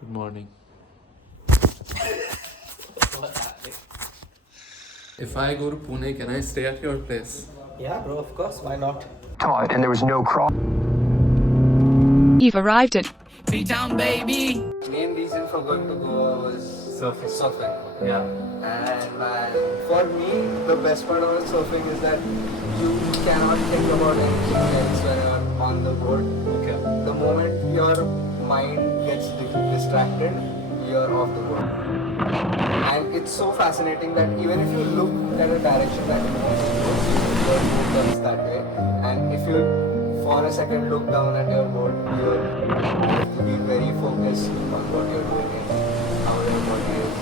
Good morning. If I go to Pune, can I stay at your place? Yeah, bro, of course. Why not? Taught, and there was no cross. You've arrived at B-Town, baby! Main reason for going to Goa was surfing. Yeah. And man, for me, the best part about surfing is that you cannot think about anything else when you're on the board. Okay. The moment your mind gets distracted, you're off the board. And it's so fascinating that even if you look at a direction that you want to go, your boat comes that way. And if you, for a second, look down at your board, you have to be very focused on what you're doing and how your body is.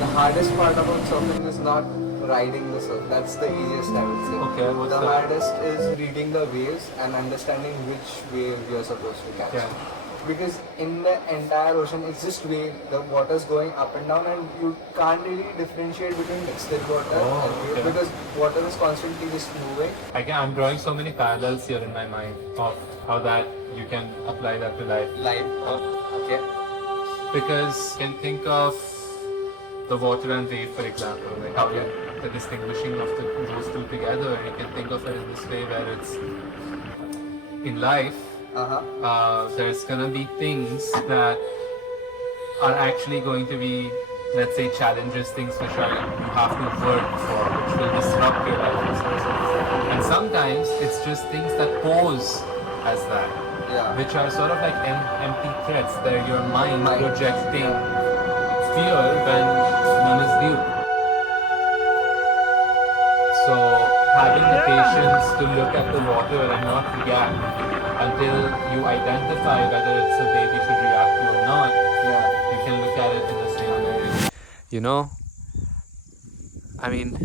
The hardest part about surfing is not riding the surf. That's the easiest, I would say. Okay, what's the that? hardest is reading the waves and understanding which wave you're supposed to catch. Yeah. Because in the entire ocean, it's just wave. The water's going up and down, and you can't really differentiate between still water and wave okay. because water is constantly just moving. I'm drawing so many parallels here in my mind of how that you can apply that to life. Okay. Because you can think of the water and wave, for example, like how the distinguishing of those two together, and you can think of it in this way where it's in life. There's gonna be things that are actually going to be, let's say, challenges, things which you have to work for, which will disrupt your life. And sometimes it's just things that pose as that, which are sort of like empty threats that your mind projecting fear when none is due. So having the patience to look at the water and not react until you identify whether it's a wave you should react to or not, you can look at it in the same way. You know, I mean,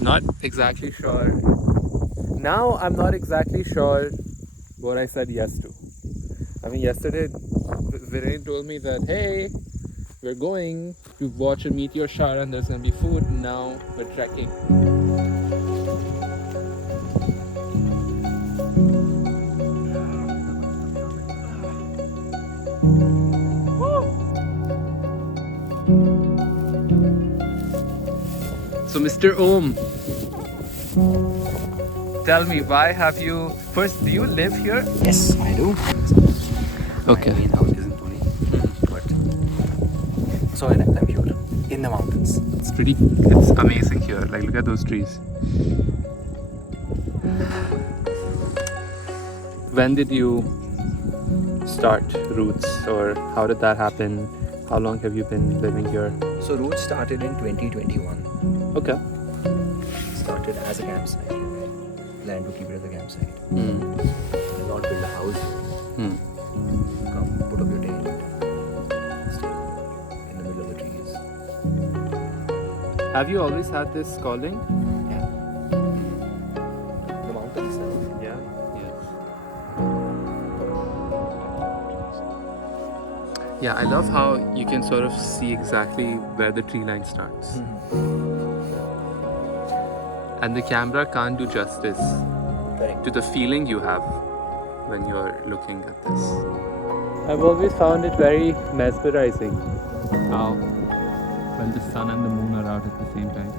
not exactly sure. Now I'm not exactly sure what I said yes to. I mean, yesterday Viren told me that, hey, we're going to watch a meteor shower and there's gonna be food. Now we're trekking. So Mr. Om, tell me, why have you... First, do you live here? Yes, I do. Okay. My main house is in Pune, but so I'm here in the mountains. It's amazing here. Like, look at those trees. When did you start Roots, or how did that happen? How long have you been living here? So Roots started in 2021. Okay. Started as a campsite. Planned to keep it as a campsite. Hmm. And not build a house here. Hmm. Come, put up your tent, stay in the middle of the trees. Have you always had this calling? Yeah. The mountain itself. Yeah. Yes. Yeah, I love how you can sort of see exactly where the tree line starts. And the camera can't do justice Correct. to the feeling you have when you're looking at this. I've always found it very mesmerizing how when the sun and the moon are out at the same time.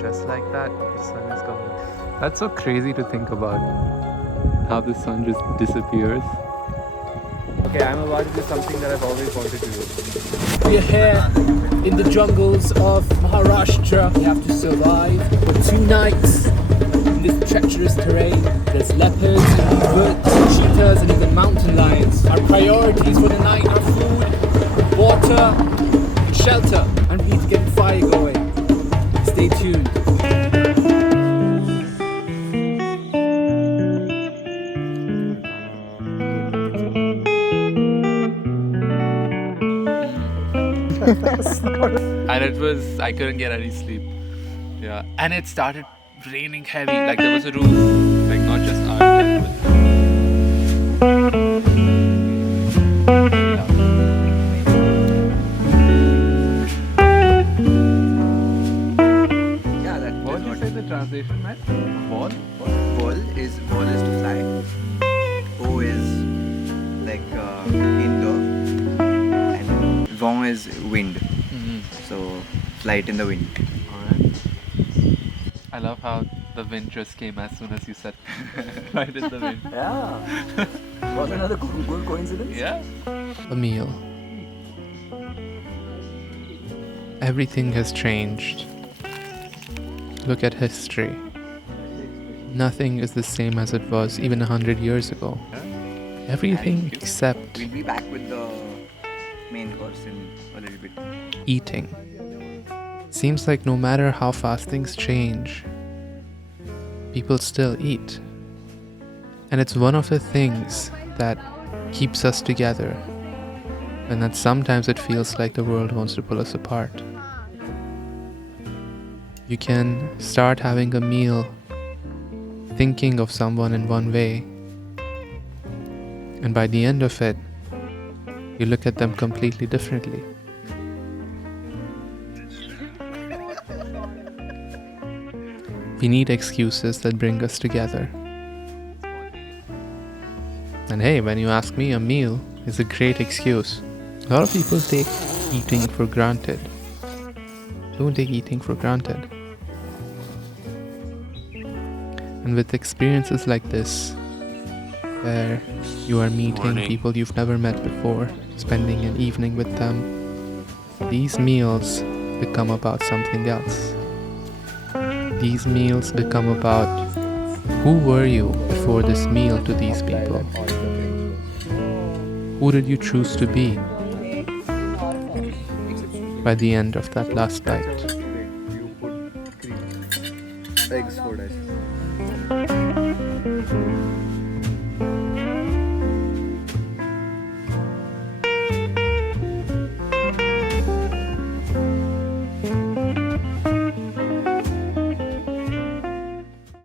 Just like that, the sun is gone. That's so crazy to think about, how the sun just disappears. Okay, I'm about to do something that I've always wanted to do. We are here in the jungles of Maharashtra. We have to survive for 2 nights in this treacherous terrain. There's leopards, birds, cheetahs, and even mountain lions. Our priorities for the night are food, water, and shelter. And we need to get the fire going. Stay tuned. And I couldn't get any sleep. Yeah. And it started raining heavy. Like there was a roof. Like not just our temple. Yeah, that What did you say the translation meant? Wall? Vol is to fly. O is indoor, and vent is wind. Mm-hmm. So flight in the wind. Alright. I love how the wind just came as soon as you said right in the wind. Yeah. Was another good coincidence? Yeah. A meal. Everything has changed. Look at history. Nothing is the same as it was even 100 years ago. Everything except We'll be back with the main course in a little bit. eating. Seems like no matter how fast things change, people still eat. And it's one of the things that keeps us together, and that sometimes it feels like the world wants to pull us apart. You can start having a meal thinking of someone in one way, and by the end of it, you look at them completely differently. We need excuses that bring us together. And hey, when you ask me, a meal is a great excuse. A lot of people take eating for granted. Don't take eating for granted. And with experiences like this, where you are meeting people you've never met before, spending an evening with them, these meals become about something else. These meals become about who were you before this meal to these people? Who did you choose to be by the end of that last bite? Eggs for us.